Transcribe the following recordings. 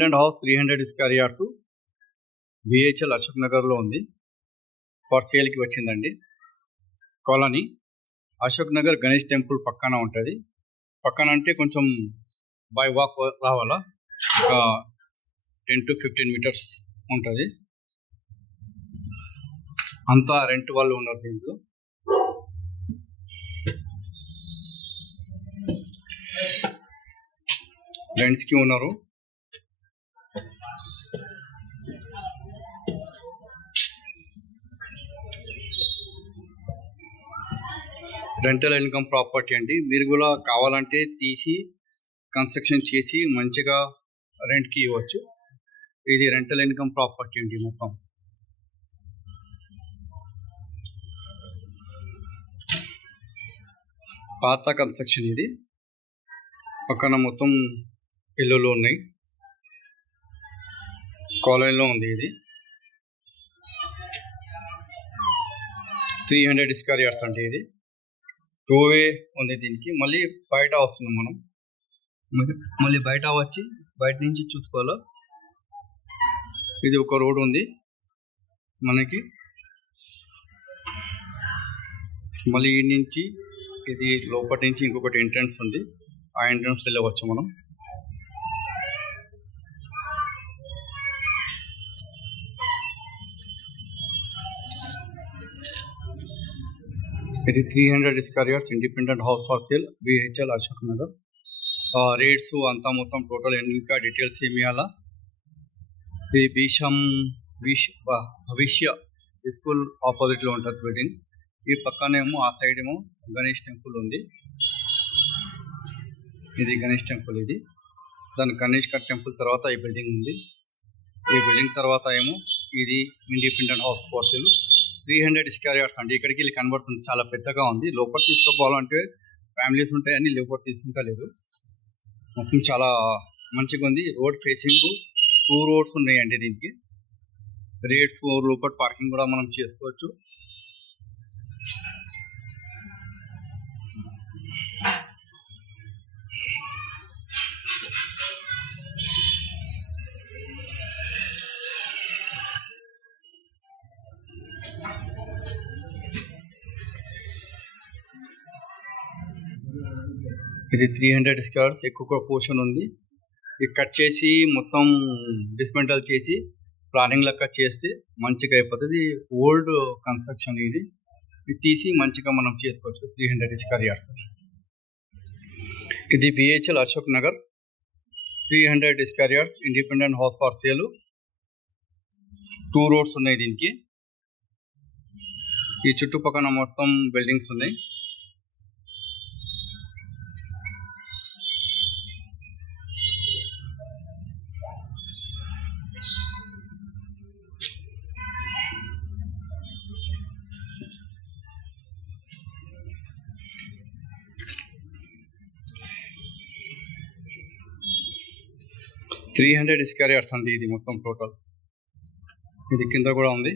Independent house 300 square yards BHEL Ashok నగర్లో ఉంది. For సేల్కి వచ్చిందండి. కాలనీ అశోక్ నగర్ గణేష్ టెంపుల్ పక్కన ఉంటుంది. పక్కన అంటే కొంచెం బై వాక్ రావాలా, ఒక 10 to 15 మీటర్స్ ఉంటుంది. అంతా రెంట్ వాళ్ళు ఉన్నారు దీంట్లో. రెంట్స్కి ఉన్నారు. రెంటల్ ఇన్కమ్ ప్రాపర్టీ అండి. మీరు కూడా కావాలంటే తీసి కన్స్ట్రక్షన్ చేసి మంచిగా రెంట్కి ఇవ్వచ్చు. ఇది రెంటల్ ఇన్కమ్ ప్రాపర్టీ అండి. మొత్తం పాత కన్స్ట్రక్షన్. ఇది పక్కన మొత్తం ఇల్లులు ఉన్నాయి. కాలనీలో ఉంది. ఇది 300 స్క్వేర్ యార్డ్స్ అంటే ఇది 2 వే ఉంది. దీనికి మళ్ళీ బయట వస్తున్నాం మనం. మళ్ళీ బయట వచ్చి బయట నుంచి చూసుకోవాలా. ఇది ఒక రోడ్ ఉంది మనకి. మళ్ళీ ఈ నుంచి ఇది లోపటి నుంచి ఇంకొకటి ఎంట్రన్స్ ఉంది. ఆ ఎంట్రన్స్ వెళ్ళవచ్చు మనం. ఇది 300 square yards independent house for sale BHEL Ashok Nagar. Rates అంతా మొత్తం టోటల్ ఇంకా డీటెయిల్స్ ఏమి ఇవ్వాలా. ఇది భవిష్య స్కూల్ ఆపోజిట్లో ఉంటుంది బిల్డింగ్. ఈ పక్కనేమో ఆ సైడ్ ఏమో గణేష్ టెంపుల్ ఉంది. ఇది గణేష్ టెంపుల్. ఇది దాని గణేష్ టెంపుల్ తర్వాత ఈ బిల్డింగ్ ఉంది. ఈ బిల్డింగ్ తర్వాత ఏమో ఇది independent house for sale 300 square yards అండి. ఇక్కడికి వెళ్ళి కనబడుతుంది, చాలా పెద్దగా ఉంది. లోపల తీసుకోవాలంటే ఫ్యామిలీస్ ఉంటాయని లోపల తీసుకుంటా లేదు. మొత్తం చాలా మంచిగా ఉంది. రోడ్ ఫేసింగ్ 2 రోడ్స్ ఉన్నాయండి దీనికి. రేట్స్ లోపల పార్కింగ్ కూడా మనం చేసుకోవచ్చు. ఇది 300 స్క్వేర్స్ ఎక్కువ పోర్షన్ ఉంది. ఇది కట్ చేసి మొత్తం డిస్మెంటల్ చేసి ప్లానింగ్ లెక్క చేస్తే మంచిగా అయిపోతుంది. ఓల్డ్ కన్స్ట్రక్షన్ ఇది తీసి మంచిగా మనం చేసుకోవచ్చు. 300 స్క్వేర్ యార్డ్స్. ఇది BHEL Ashok Nagar 300 square yards independent house for sale. 2 roads ఉన్నాయి దీనికి. ఈ చుట్టుపక్కల మొత్తం బిల్డింగ్స్ ఉన్నాయి. ఇది 300 స్క్వేర్ యార్డ్స్ అండి. ఇది మొత్తం టోటల్. ఇది కింద కూడా ఉంది.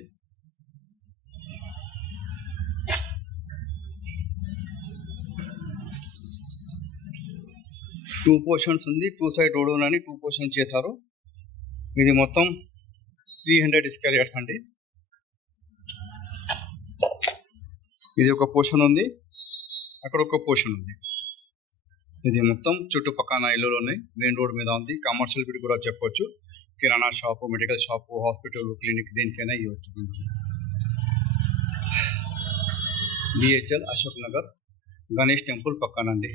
టూ పోర్షన్స్ ఉంది. 2 సైడ్ రోడ్ అని 2 పోర్షన్స్ చేశారు. ఇది మొత్తం 300 స్క్వేర్ యార్డ్స్ అండి. ఇది ఒక పోర్షన్ ఉంది, అక్కడ ఒక పోర్షన్ ఉంది. ఇది మొత్తం చుట్టుపక్కల ఇల్లులు ఉన్నాయి. మెయిన్ రోడ్ మీద ఉంది. కమర్షియల్ బిట్ కూడా చెప్పొచ్చు. Kirana shop, medical shop, hospital, clinic దేనికైనా ఇవ్వచ్చు దీనికి. బిహెచ్ఎల్ అశోక్ నగర్ గణేష్ టెంపుల్ పక్కనండి.